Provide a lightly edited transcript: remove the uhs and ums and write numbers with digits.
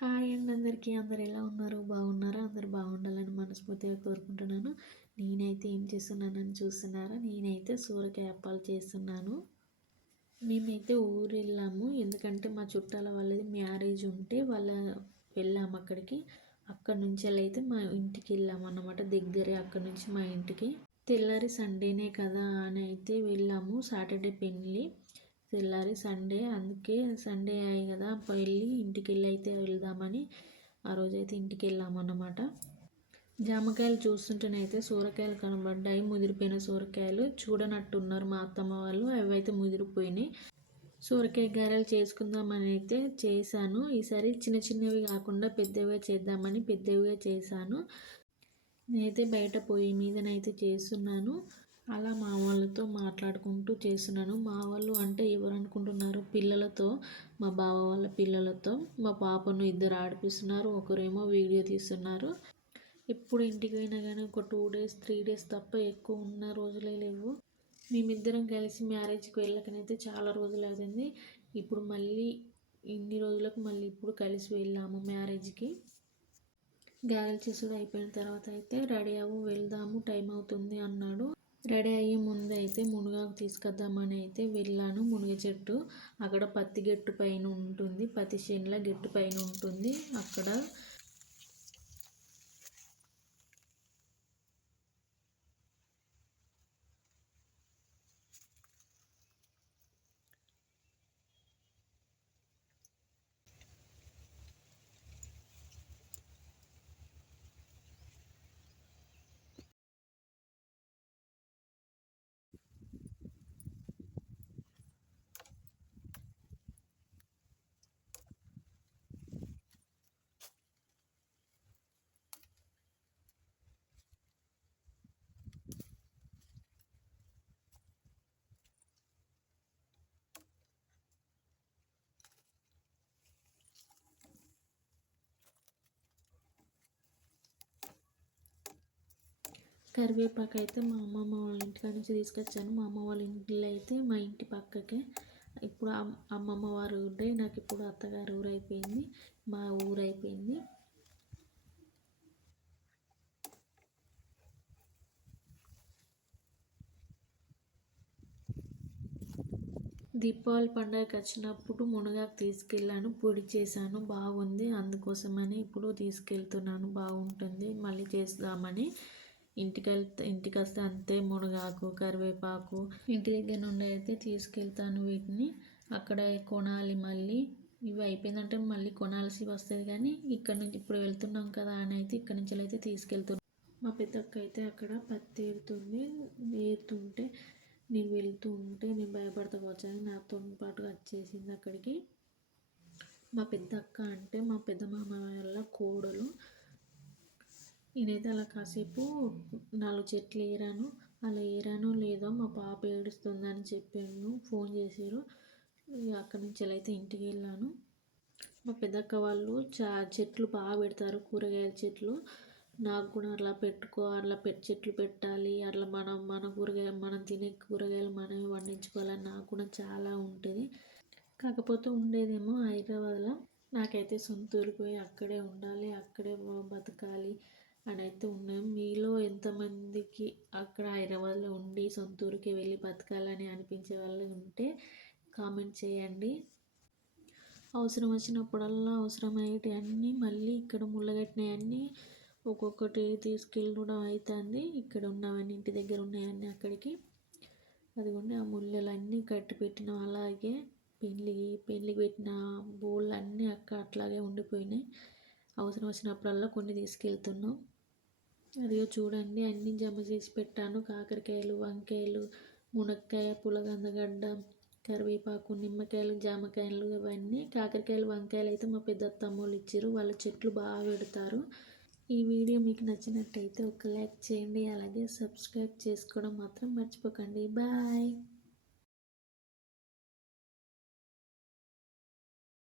Hi అండి అందరికీ. అందరు ఎలా ఉన్నారు? బాగున్నారా? అందరూ బాగుండాలని మనస్ఫూర్తిగా కోరుకుంటున్నాను. నేనైతే ఏం చేస్తున్నానని చూస్తున్నారా? నేనైతే సొరకాయ అప్పాలు చేస్తున్నాను. మేమైతే ఊరు వెళ్ళాము. ఎందుకంటే మా చుట్టాల వాళ్ళది మ్యారేజ్ ఉంటే వెళ్ళాము అక్కడికి. అక్కడ నుంచి అయితే మా ఇంటికి వెళ్ళాము అన్నమాట. దగ్గరే అక్కడ నుంచి మా ఇంటికి. తెల్లారి సండేనే కదా అని అయితే వెళ్ళాము. సాటర్డే పెళ్ళి, తెల్లారి సండే, అందుకే సండే అయ్యి కదా వెళ్ళి ఇంటికి వెళ్ళి అయితే వెళ్దామని ఆ రోజైతే ఇంటికి వెళ్ళాము అన్నమాట. జామకాయలు చూస్తుంటేనైతే సొరకాయలు కనబడ్డాయి. ముదిరిపోయిన సొరకాయలు చూడనట్టున్నారు మా అత్తమ్మ వాళ్ళు. అవి అయితే ముదిరిపోయినాయి. సొరకాయ గారెలు చేసుకుందామని అయితే చేశాను. ఈసారి చిన్న చిన్నవి కాకుండా పెద్దవిగా చేద్దామని పెద్దవిగా చేశాను. నేనైతే బయట పొయ్యి మీదనైతే చేస్తున్నాను. అలా మా వాళ్ళతో మాట్లాడుకుంటూ చేస్తున్నాను. మా వాళ్ళు అంటే ఎవరు అనుకుంటున్నారు? పిల్లలతో, మా బావ వాళ్ళ పిల్లలతో. మా పాపను ఇద్దరు ఆడిపిస్తున్నారు, ఒకరేమో వీడియో తీస్తున్నారు. ఎప్పుడు ఇంటికి పోయినా కానీ ఒక 2 డేస్ 3 డేస్ తప్ప ఎక్కువ ఉన్న రోజులే లేవు. మేమిద్దరం కలిసి మ్యారేజ్కి వెళ్ళకనైతే చాలా రోజులు అవుతుంది. ఇప్పుడు మళ్ళీ ఇన్ని రోజులకు మళ్ళీ ఇప్పుడు కలిసి వెళ్ళాము మ్యారేజ్కి. గారెలు చేసుడు అయిపోయిన తర్వాత అయితే రెడీ అవ్వు వెళ్దాము, టైం అవుతుంది అన్నాడు. రెడీ అయ్యే ముందు అయితే మునగాకు తీసుకొద్దామని అయితే వెళ్ళాను. మునగ చెట్టు అక్కడ పత్తి గెట్టు పైన ఉంటుంది, పత్తి చేనుల గెట్టు పైన ఉంటుంది అక్కడ. కరివేపాకు అయితే మా అమ్మమ్మ వాళ్ళ ఇంటికాడ నుంచి తీసుకొచ్చాను. మా అమ్మ వాళ్ళ ఇంట్లో అయితే మా ఇంటి పక్కకే. ఇప్పుడు అమ్మమ్మ వారు ఉంటే నాకు ఇప్పుడు అత్తగారు ఊరు అయిపోయింది, మా ఊరు అయిపోయింది. దీపావళి పండుగకి వచ్చినప్పుడు మునగాకు తీసుకెళ్ళాను, పొడి చేశాను, బాగుంది. అందుకోసమని ఇప్పుడు తీసుకెళ్తున్నాను, బాగుంటుంది మళ్ళీ చేద్దామని. ఇంటికి వస్తే అంతే మునగాకు, కరివేపాకు ఇంటి దగ్గర నుండి అయితే తీసుకెళ్తాను. వీటిని అక్కడ కొనాలి మళ్ళీ. ఇవి అయిపోయిందంటే మళ్ళీ కొనాల్సి వస్తుంది. కానీ ఇక్కడ నుంచి ఇప్పుడు వెళ్తున్నాం కదా అని అయితే ఇక్కడ నుంచి అయితే తీసుకెళ్తున్నాం. మా పెద్దక్క అయితే అక్కడ పత్తి ఏరుతుంటే నేను వెళ్తూ ఉంటే నేను భయపడతా వచ్చాను, నాతో పాటుగా వచ్చేసింది అక్కడికి. మా పెద్దక్క అంటే మా పెద్ద మామ వాళ్ళ కోడలు. నేనైతే అలా కాసేపు 4 చెట్లు ఏరాను. అలా ఏరానో లేదో మా పాప ఏడుస్తుందని చెప్పాను, ఫోన్ చేశారు. అక్కడి నుంచి అయితే ఇంటికి వెళ్ళాను. మా పెద్దక్క వాళ్ళు చెట్లు బాగా పెడతారు, కూరగాయల చెట్లు. నాకు కూడా అట్లా చెట్లు పెట్టాలి, అట్లా మన కూరగాయలు మనం తినే కూరగాయలు మనమే పండించుకోవాలని నాకు కూడా చాలా ఉంటుంది. కాకపోతే ఉండేదేమో హైదరాబాద్లో. నాకైతే సొంత ఊరికి పోయి అక్కడే ఉండాలి, అక్కడే బతకాలి అని అయితే ఉన్నాం. మీలో ఎంతమందికి అక్కడ హైదరాబాద్లో ఉండి సొంత ఊరికి వెళ్ళి బతకాలని అనిపించే వాళ్ళు ఉంటే కామెంట్ చేయండి. అవసరం వచ్చినప్పుడల్లా అవసరమయ్యేటి అన్నీ మళ్ళీ ఇక్కడ ముళ్ళగట్టినవన్నీ ఒక్కొక్కటి తీసుకెళ్ళడం అవుతుంది. ఇక్కడ ఉన్నవన్నీ ఇంటి దగ్గర ఉన్నాయన్నీ అక్కడికి. అదిగోండి ఆ ముళ్ళలన్నీ కట్టి పెట్టినాం. అలాగే పెళ్ళికి పెట్టిన బోళ్ళు అన్నీ అట్లాగే ఉండిపోయినాయి. అవసరం వచ్చినప్పుడల్లా కొన్ని తీసుకెళ్తున్నాం. అదిగో చూడండి అన్నీ జమ చేసి పెట్టాను. కాకరకాయలు, వంకాయలు, మునక్కాయ, పులగందగడ్డ, కరివేపాకు, నిమ్మకాయలు, జామకాయలు, ఇవన్నీ. కాకరకాయలు, వంకాయలు అయితే మా పెద్ద తమ్ముళ్ళు ఇచ్చారు, వాళ్ళ చెట్లు బాగా పెడతారు. ఈ వీడియో మీకు నచ్చినట్టయితే ఒక లైక్ చేయండి, అలాగే సబ్స్క్రైబ్ చేసుకోవడం మాత్రం మర్చిపోకండి. బాయ్.